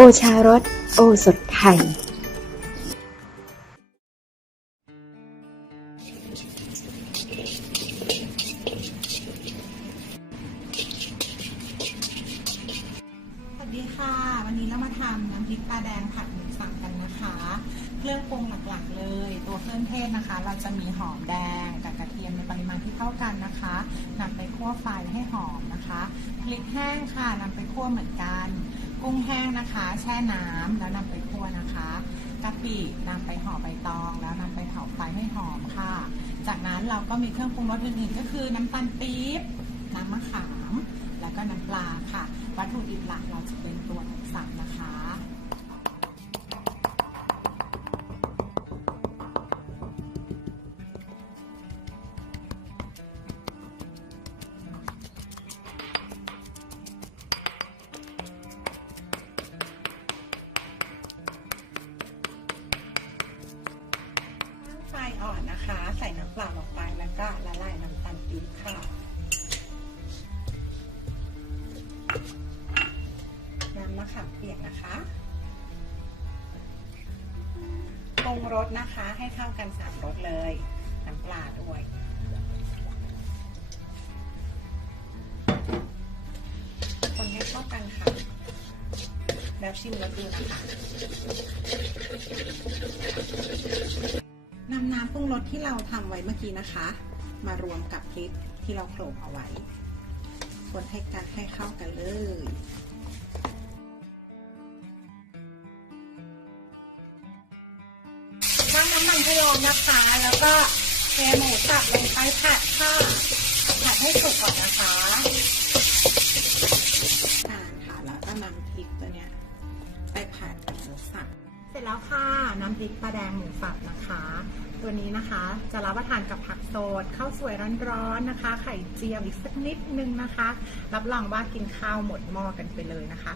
โอชารส โอสดไทย สวัสดีค่ะ วันนี้เรามาทำน้ำพริกปลาแดงผัดหมูสับกันนะคะ เครื่องปรุงหลักๆเลย ตัวเครื่องเทศนะคะ เราจะมีหอมแดงกับกระเทียมในปริมาณที่เท่ากันนะคะนำไปคั่วไฟให้หอมนะคะพริกแห้งค่ะนำไปคั่วเหมือนกัน กุ้งแห้งนะคะ แช่น้ำแล้วนำไปคั่วนะคะกะปินำไปห่อใบตอง แล้วนำไปเผาไฟให้หอมค่ะ จากนั้นเราก็มีเครื่องปรุงรสอื่นๆก็คือน้ำตาลปี๊บน้ำมะขาม แล้วก็น้ำ ไฟอ่อนนะคะ ใส่น้ำเปล่าลงไปแล้วก็ละลายน้ำตาลปี๊บค่ะ น้ำมะขามเปียกนะคะปรุงรสนะคะให้เข้ากันสามรสเลย น้ำปลาด้วยคนให้เข้ากันค่ะ แล้วชิมรสดูนะคะ ปรุงรสที่เราทำไว้เมื่อกี้นะคะ มารวมกับพริกที่เราโขลกเอาไว้ คนให้กันให้เข้ากันเลยตั้งน้ำมันให้ร้อนนะคะ แล้วก็เทหมูสับลงไปผัดค่ะ ผัดให้สุกก่อนนะคะอ่าค่ะ แล้วก็นำพริกตัวเนี้ยไปผัดหมูสับ เสร็จแล้วค่ะ น้ำพริกปลาแดงหมูสับนะคะ ตัวนี้นะคะจะรับประทานกับผักสดข้าวสวยร้อนๆนะคะ ไข่เจียวอีกสักนิดนึงนะคะ รับรองว่ากินข้าวหมดหม้อกันไปเลยนะคะ